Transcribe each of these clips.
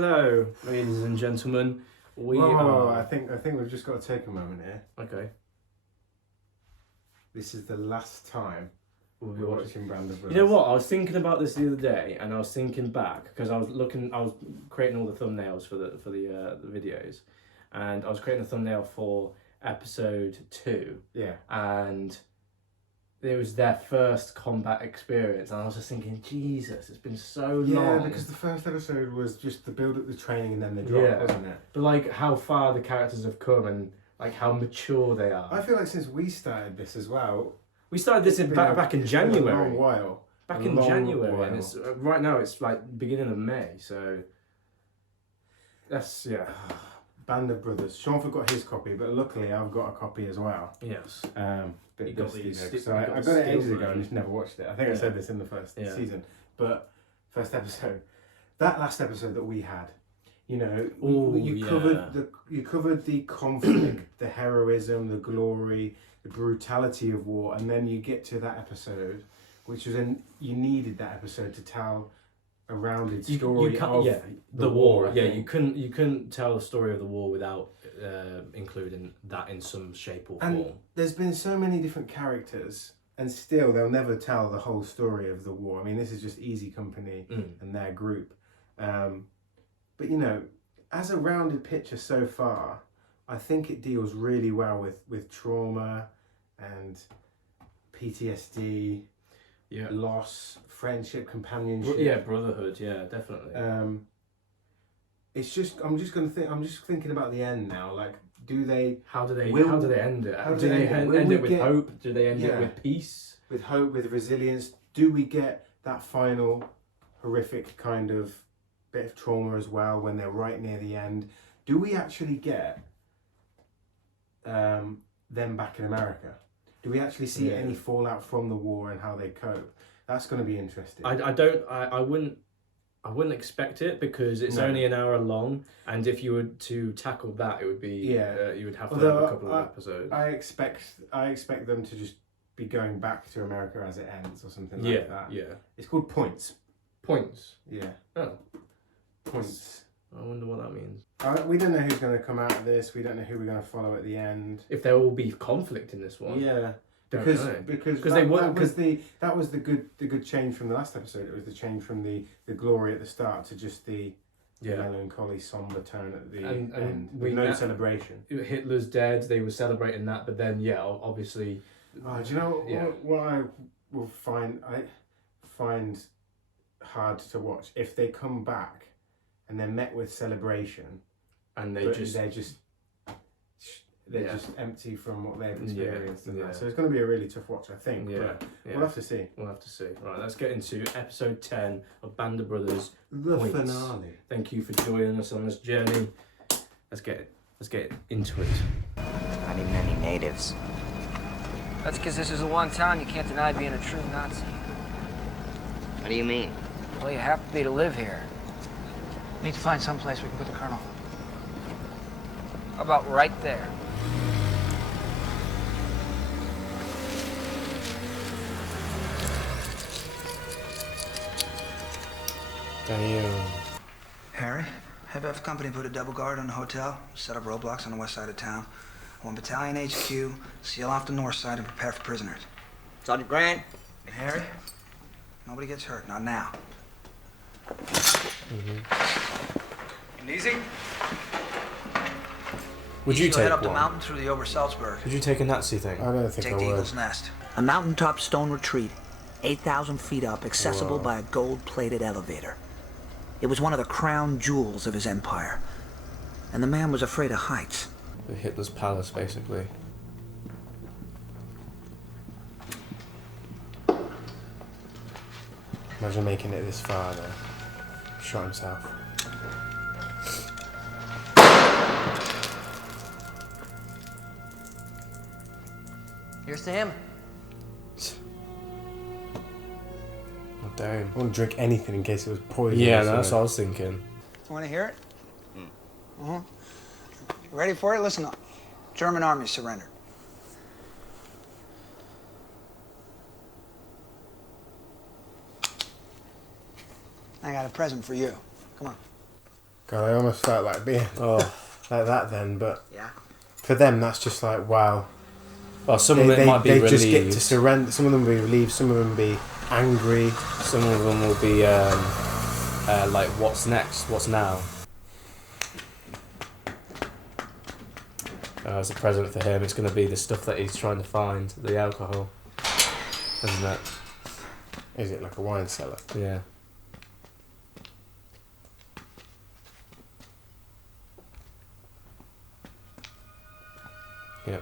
Hello, ladies and gentlemen. We Whoa, are. I think we've just got to take a moment here. Okay. This is the last time We'll be we're watching. watching Band of Brothers. You know what? I was thinking about this the other day, and I was thinking back because I was creating all the thumbnails for the videos, and I was creating a thumbnail for episode 2, Yeah. and it was their first combat experience, and I was just thinking, Jesus, it's been so long. Yeah, because the first episode was just the build up, the training, and then the drop, wasn't it? But like how far the characters have come and like how mature they are. I feel like since we started this as well, We started this back in January. Been a long while. Back A in long January, while. and it's right now. It's like beginning of May, so that's Band of Brothers. Sean forgot his copy, but luckily I've got a copy as well. Yes. Bit You got dusty the though, stick- so you I got got the it ages steel ago and version. just never watched it. I think I said this in the first season, but first episode. That last episode that we had, you know, you covered the conflict, the heroism, the glory, the brutality of war, and then you get to that episode, which was you needed that episode to tell a rounded story of the war. I Yeah, think. you couldn't tell the story of the war without including that in some shape or And form. there's been so many different characters, and still they'll never tell the whole story of the war. I mean, this is just Easy Company and their group. But you know, as a rounded picture so far, I think it deals really well with trauma and PTSD, loss, friendship, companionship. Brotherhood. Yeah, definitely. It's just I'm just thinking about the end now. Like, How do they end it? how Do they end it with hope? Do they end it with peace? with hope, with resilience? Do we get that final horrific kind of bit of trauma as well when they're right near the end? Do we actually get them back in America? Do we actually see any fallout from the war and how they cope? That's going to be interesting. I wouldn't expect it because it's only an hour long, and if you were to tackle that, it would be you would have to have a couple of episodes. I expect them to just be going back to America as it ends or something like that. Yeah. It's called Points. Points. Yeah. Oh. Points. I wonder what that means. We don't know who's going to come out of this. We don't know who we're going to follow at the end. If there will be conflict in this one. Yeah. Don't Because know. that was the good change from the last episode. It was the change from the glory at the start to just the melancholy, somber tone at the end. With no celebration. Hitler's dead. They were celebrating that, but then obviously. Oh, do you know what I will find hard to watch if they come back and they're met with celebration, and they're just empty from what they've experienced and that. So it's going to be a really tough watch, I think. But we'll have to see. We'll have to see. Right, let's get into episode 10 of Band of Brothers. The Points. finale. Thank you for joining us on this journey. Let's get into it. Not even any natives. That's because this is the one town you can't deny being a true Nazi. What do you mean? Well, you have to be to live here. Need to find some place we can put the colonel. How about right there? Harry, have F Company put a double guard on the hotel, set up roadblocks on the west side of town. I want Battalion HQ, seal off the north side and prepare for prisoners. Sergeant Grant? Harry, nobody gets hurt, not now. And easy. Would you Each take head up the one? mountain through the Obersalzberg. Would you take a Nazi thing? I don't think Take I the would. Eagle's Nest. A mountaintop stone retreat, 8,000 feet up, accessible by a gold-plated elevator. It was one of the crown jewels of his empire. And the man was afraid of heights. Hitler's palace, basically. Imagine making it this far though. Shot himself. Here's to him. Oh, damn. I wouldn't drink anything in case it was poison. Yeah, or that's something. what I was thinking. Want to hear it? Uh-huh. You ready for it? Listen up. German army surrendered. I got a present for you. Come on. God, I almost felt like being like that then, but Yeah. for them that's just like, wow. Well, some of it might be relieved. They just get to surrender. Some of them will be relieved, some of them will be angry. Some of them will be like, what's next? What's now? As a present for him, it's going to be the stuff that he's trying to find, the alcohol, isn't it? Is it like a wine cellar? Yeah. Yeah.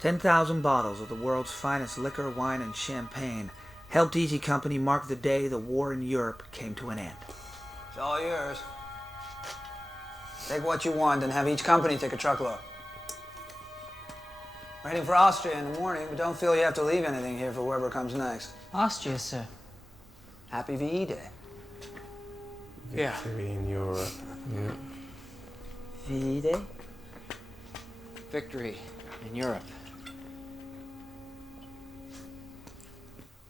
$10,000 bottles of the world's finest liquor, wine, and champagne helped Easy Company mark the day the war in Europe came to an end. It's all yours. Take what you want and have each company take a truckload. We're heading for Austria in the morning, but don't feel you have to leave anything here for whoever comes next. Austria, sir. Happy VE Day. Victory in Europe. Yeah. VE Day? Victory in Europe.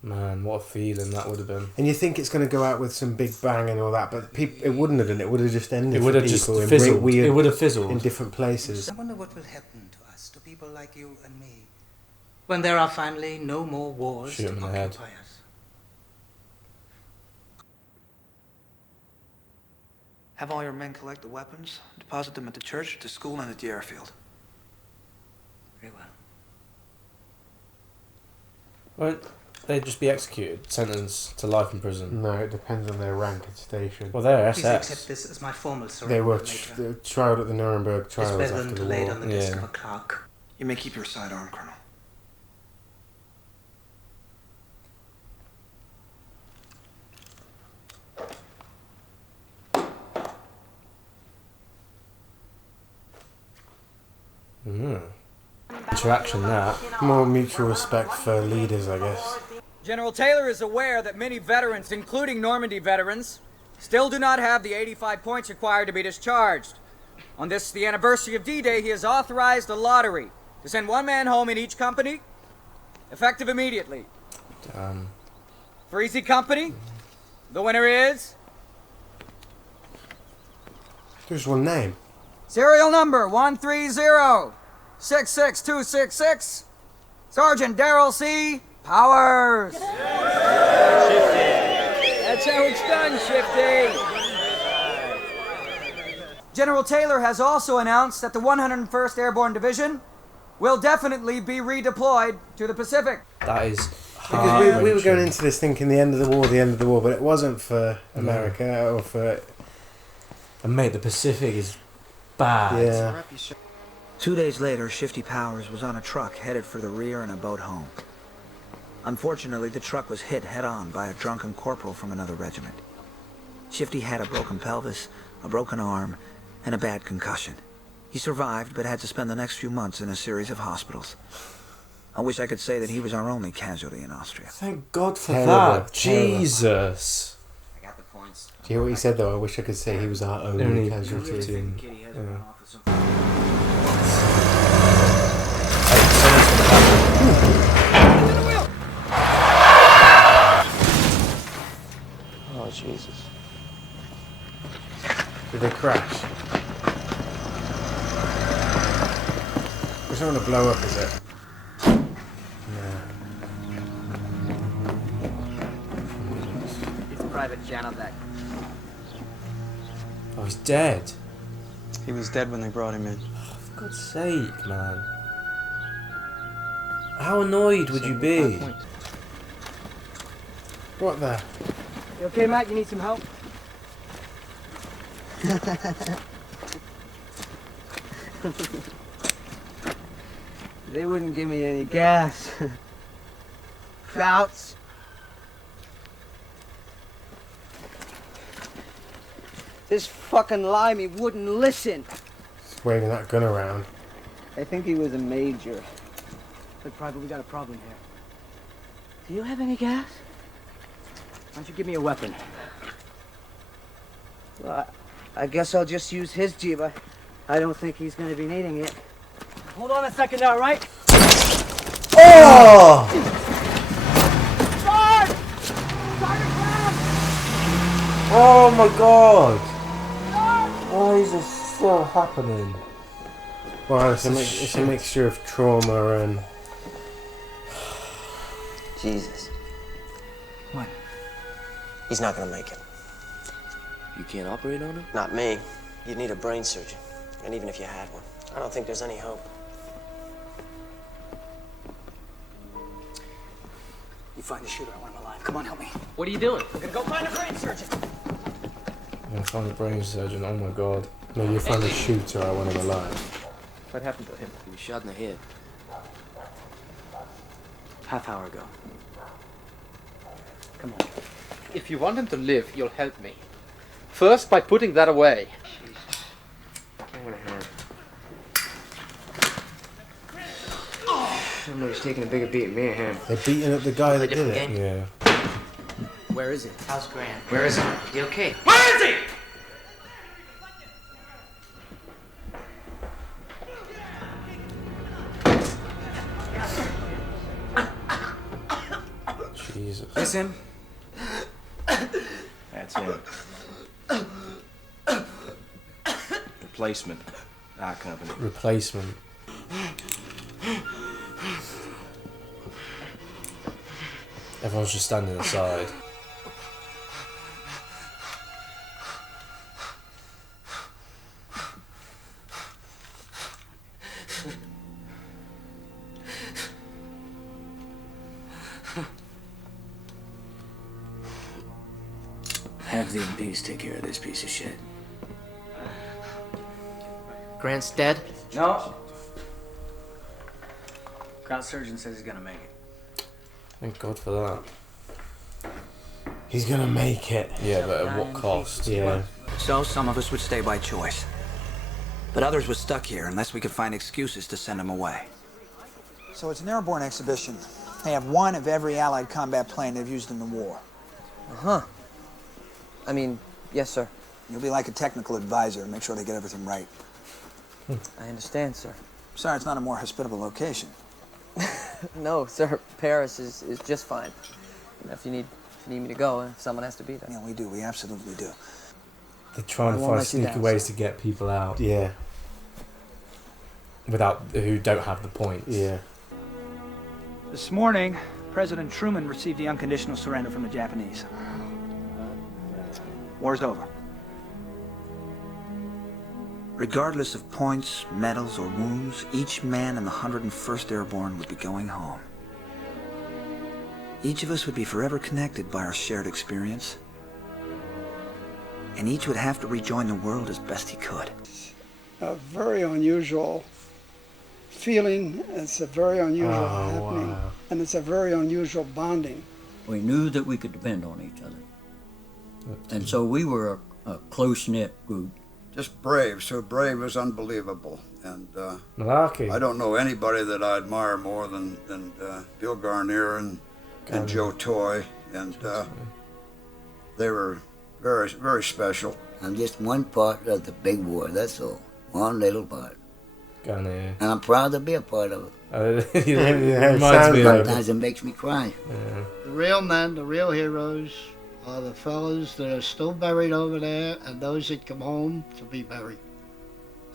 Man, what a feeling that would have been. And you think it's going to go out with some big bang and all that, but it wouldn't have done. It would have just ended. It would have just in fizzled. weird, It would have fizzled. in different places. I wonder what will happen to us, to people like you and me, when there are finally no more wars Shoot to him in the head. occupy us. Have all your men collect the weapons, deposit them at the church, at the school, and at the airfield. Very well. Won't they just be executed, sentenced to life in prison? No, it depends on their rank and station. Well, they're Please SS. accept this as my formal They surrender. were Major. tried at the Nuremberg It's trials better after than the to lay it war. on the desk Yeah. of a clerk. You may keep your sidearm, Colonel. Interaction, that. More mutual respect for leaders, I guess. General Taylor is aware that many veterans, including Normandy veterans, still do not have the 85 points required to be discharged. On this, the anniversary of D-Day, he has authorized a lottery to send one man home in each company, effective immediately. For Easy Company, the winner is... Just one name. Serial number 13066266, Sergeant Darrell C. Powers. That's how it's done, Shifty. General Taylor has also announced that the 101st Airborne Division will definitely be redeployed to the Pacific. That is Because we were going into this thinking the end of the war, but it wasn't for America or for... And mate, the Pacific is bad. Yeah. 2 days later, Shifty Powers was on a truck headed for the rear in a boat home. Unfortunately, the truck was hit head-on by a drunken corporal from another regiment. Shifty had a broken pelvis, a broken arm, and a bad concussion. He survived, but had to spend the next few months in a series of hospitals. I wish I could say that he was our only casualty in Austria. Thank God for Terrible, that. terrible. Jesus. I got the points. Do you hear what he said, though? I wish I could say he was our only casualty. Oh, Jesus. Did they crash? It's not going to blow up, is it? It's Private Janovic. Oh, he's dead. He was dead when they brought him in. For God's sake, man. How annoyed would you be? What the? You okay, Matt? You need some help? They wouldn't give me any gas. Fouts. This fucking limey wouldn't listen. Just waving that gun around. I think he was a major. Look, Private, we got a problem here. Do you have any gas? Why don't you give me a weapon? Well, I guess I'll just use his jeep. I don't think he's going to be needing it. Hold on a second now, right? Oh! Guard! Oh my god! Why is this still happening? Well, it's a mixture of trauma and... Jesus. What? He's not gonna make it. You can't operate on him? Not me. You'd need a brain surgeon. And even if you had one, I don't think there's any hope. You find the shooter, I want him alive. Come on, help me. What are you doing? We're gonna go find a brain surgeon. I'm gonna find a brain surgeon, oh my god. No, you find a shooter, I want him alive. What happened to him? He was shot in the head. Half hour ago. Come on. If you want him to live, you'll help me. First, by putting that away. Somebody's taking a bigger beat than me and him. They're beating up the guy that did it. Yeah. Where is he? How's Grant? Where is he? You okay? Where is he? Jesus. That's him? That's him. Replacement. Our company. Replacement. Everyone's just standing aside. Have the MPs take care of this piece of shit. Grant's dead? No. Ground surgeon says he's gonna make it. Thank God for that. He's gonna make it. Yeah, but at what cost? Yeah. So some of us would stay by choice. But others were stuck here unless we could find excuses to send them away. So it's an airborne exhibition. They have one of every Allied combat plane they've used in the war. Uh-huh. I mean, yes, sir. You'll be like a technical advisor and make sure they get everything right. I understand, sir. Sorry, it's not a more hospitable location. No, sir. Paris is just fine. You know, if you need me to go, if someone has to be there. Yeah, we do. We absolutely do. They're trying to won't find let you sneaky down, ways sir. to get people out. Yeah. Who don't have the points. Yeah. This morning, President Truman received the unconditional surrender from the Japanese. War's over. Regardless of points, medals, or wounds, each man in the 101st Airborne would be going home. Each of us would be forever connected by our shared experience. And each would have to rejoin the world as best he could. A very unusual feeling. It's a very unusual happening. Wow. And it's a very unusual bonding. We knew that we could depend on each other. And so we were a close-knit group. Just brave, so brave is unbelievable. And Malarkey. I don't know anybody that I admire more than Bill Garnier and Joe Toy. And they were very, very special. I'm just one part of the big war, that's all. One little part. Garnier. And I'm proud to be a part of it. Yeah, reminds me of it. Sometimes it makes me cry. Yeah. The real men, the real heroes, are the fellas that are still buried over there and those that come home to be buried.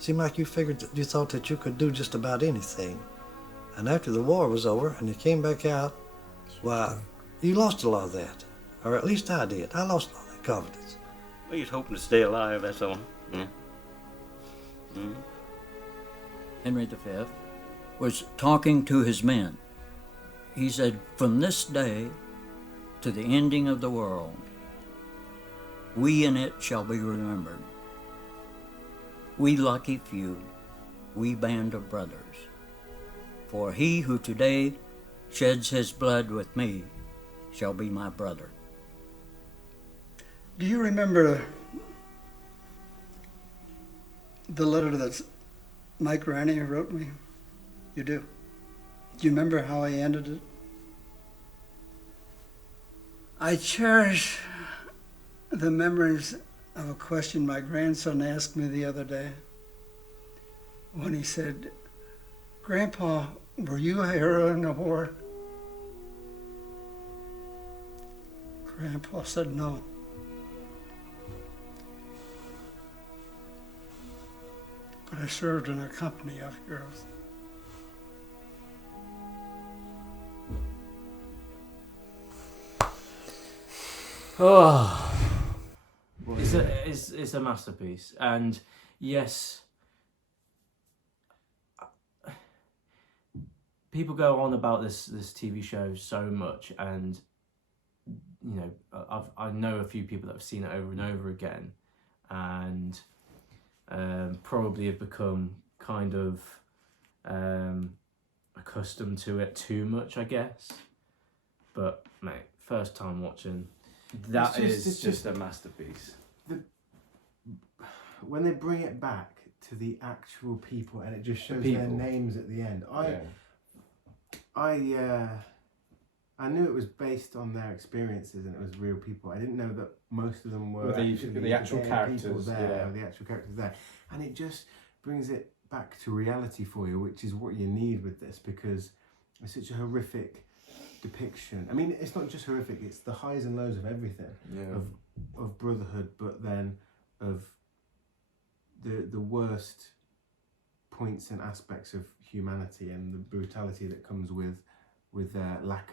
Seemed like you thought that you could do just about anything. And after the war was over and you came back out, why, you lost a lot of that. Or at least I did. I lost all that confidence. Well, he's hoping to stay alive, that's all. Yeah. Henry V was talking to his men. He said, from this day to the ending of the world, we in it shall be remembered. We lucky few, we band of brothers. For he who today sheds his blood with me shall be my brother. Do you remember the letter that Mike Ranier wrote me? You do. Do you remember how he ended it? I cherish the memories of a question my grandson asked me the other day when he said, "Grandpa, were you a hero in the war?" Grandpa said no. I served in a company of heroes. Oh, it's a masterpiece, and yes, people go on about this TV show so much, and you know, I know a few people that have seen it over and over again, and probably have become kind of accustomed to it too much, I guess. But mate, first time watching, it's just a masterpiece. When they bring it back to the actual people and it just shows their names at the end, I knew it was based on their experiences and it was real people. I didn't know that most of them were the actual characters there, the actual characters there, and it just brings it back to reality for you, which is what you need with this, because it's such a horrific depiction. I mean, it's not just horrific; it's the highs and lows of everything, of brotherhood, but then of the worst points and aspects of humanity and the brutality that comes with the lack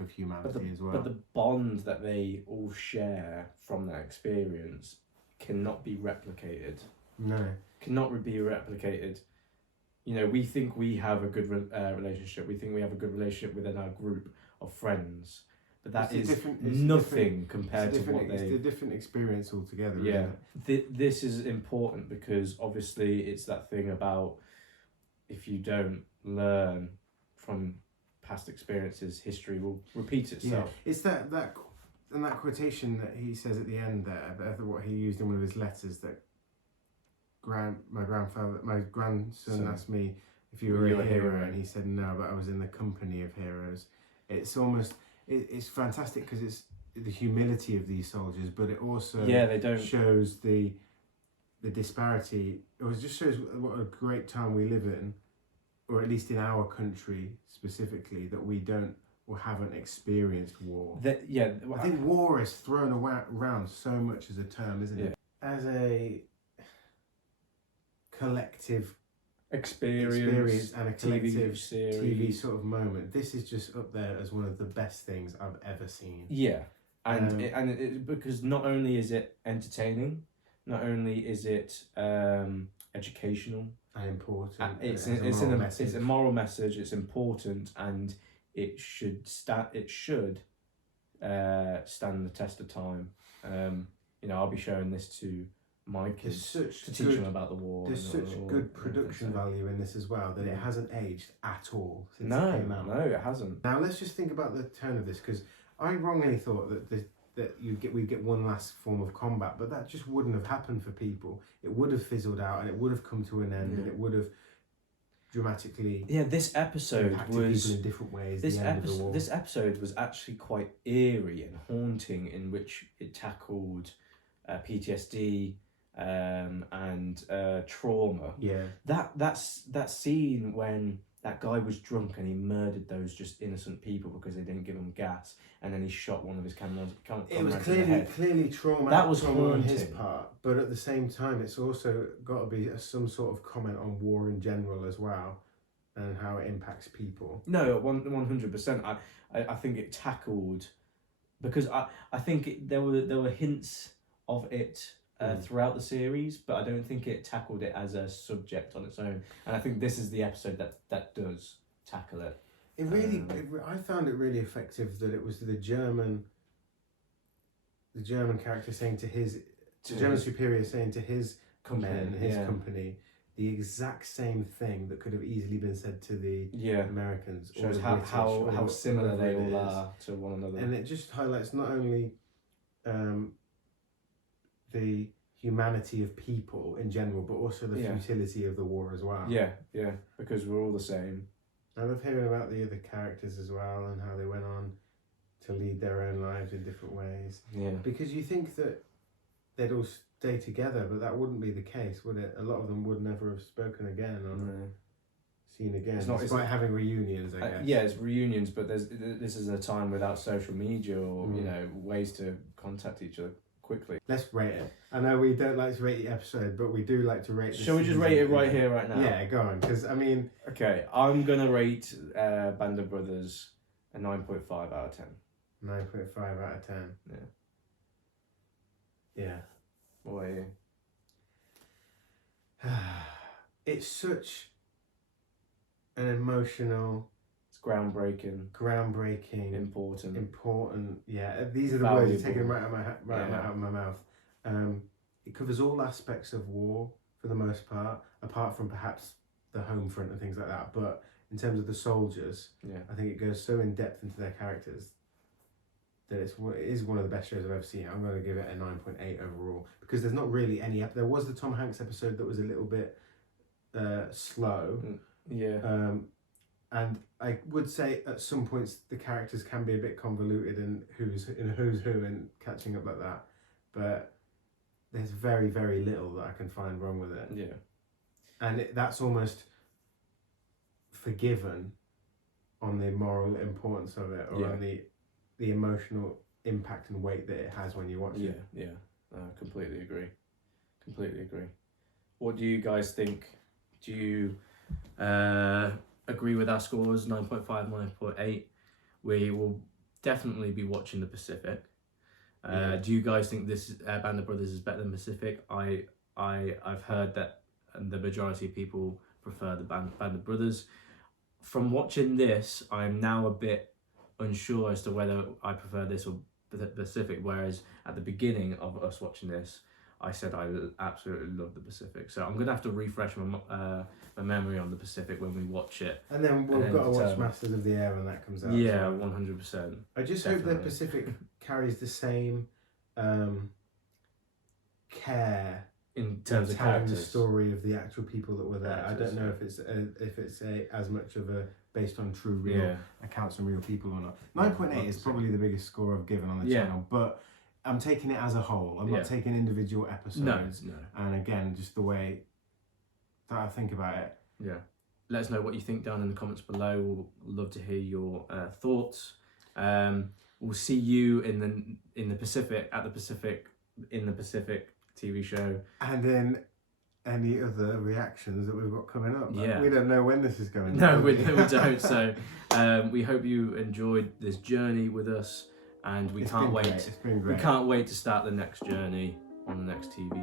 of humanity as well. But the bond that they all share from that experience cannot be replicated. No, cannot be replicated. You know, we think we have a good relationship. We think we have a good relationship within our group of friends, but that is nothing compared to what they. It's a different experience altogether. Yeah, isn't it? This is important because obviously it's that thing about if you don't learn from past experiences, history will repeat itself. Yeah. It's that quotation that he says at the end there, what he used in one of his letters, that my grandson asked me if you were a hero, and he said no, but I was in the company of heroes. It's almost it's fantastic because it's the humility of these soldiers, but it also shows the disparity. It just shows what a great time we live in, or at least in our country specifically, that we don't or haven't experienced war. I think war is thrown around so much as a term, isn't it? As a collective experience and a collective TV sort of moment, this is just up there as one of the best things I've ever seen. Yeah, and because not only is it entertaining, not only is it educational and important, it's a moral message. It's important, and it should stand the test of time. You know, I'll be showing this to my kids to teach them about the war. There's such good production value in this as well that it hasn't aged at all since it came out. No, it hasn't. Now let's just think about the tone of this, because I wrongly thought that we'd get one last form of combat, but that just wouldn't have happened for people. It would have fizzled out and it would have come to an end, and it would have dramatically this episode was people in different ways. This episode was actually quite eerie and haunting, in which it tackled PTSD and trauma. That scene when that guy was drunk and he murdered those just innocent people because they didn't give him gas, and then he shot one of his comrades. It was clearly trauma. That was trauma on his part, but at the same time, it's also got to be some sort of comment on war in general as well, and how it impacts people. No, 100%. I think it tackled, because I think there were hints of it throughout the series, but I don't think it tackled it as a subject on its own. And I think this is the episode that does tackle it. It really, I found it really effective that it was the German character saying to the German superior saying to his company, the exact same thing that could have easily been said to the Americans. Shows how similar they all are to one another. And it just highlights not only the humanity of people in general, but also the futility of the war as well. Yeah, because we're all the same. I love hearing about the other characters as well, and how they went on to lead their own lives in different ways. Yeah. Because you think that they'd all stay together, but that wouldn't be the case, would it? A lot of them would never have spoken again or seen again, despite having reunions, I guess. It's reunions, but this is a time without social media or ways to contact each other. quickly. Let's rate it. I know we don't like to rate the episode, but we do like to rate. Shall we just rate it right here, right now? Yeah, go on. Because I mean, okay, I'm gonna rate Band of Brothers a 9.5 out of 10. 9.5 out of 10. Yeah. Yeah. What are you? It's such an emotional. It's groundbreaking. Important. Yeah, these are the words you're taking right out of my mouth. It covers all aspects of war for the most part, apart from perhaps the home front and things like that. But in terms of the soldiers, I think it goes so in depth into their characters that it is one of the best shows I've ever seen. I'm going to give it a 9.8 overall because there's not really any. There was the Tom Hanks episode that was a little bit slow. Yeah. And I would say at some points the characters can be a bit convoluted and who's who and catching up like that. But there's very, very little that I can find wrong with it. Yeah. And that's almost forgiven on the moral importance of it or on the emotional impact and weight that it has when you watch it. Yeah. Completely agree. What do you guys think? Do you agree with our scores? 9.5, 9.8. We will definitely be watching the Pacific. Do you guys think this Band of Brothers is better than Pacific? I've heard that the majority of people prefer the Band of Brothers. From watching this, I'm now a bit unsure as to whether I prefer this or the Pacific, whereas at the beginning of us watching this, I said I absolutely love the Pacific. So I'm going to have to refresh my memory on the Pacific when we watch it. And then we've got to watch Masters of the Air when that comes out. Yeah, 100%. I just hope the Pacific carries the same care in terms of telling characters. The story of the actual people that were there. I don't know if it's as much of a based on true real accounts from real people or not. 9.8 is probably the biggest score I've given on the channel, but I'm taking it as a whole. I'm not taking individual episodes. No. And again, just the way that I think about it. Yeah. Let us know what you think down in the comments below. We'll love to hear your thoughts. We'll see you in the Pacific in the Pacific TV show. And then any other reactions that we've got coming up. Yeah. We don't know when this is going. No, we don't. So we hope you enjoyed this journey with us. And we can't wait. It's been great. We can't wait to start the next journey on the next TV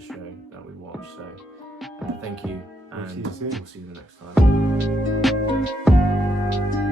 show that we watch. So thank you, and We'll see you soon. We'll see you the next time.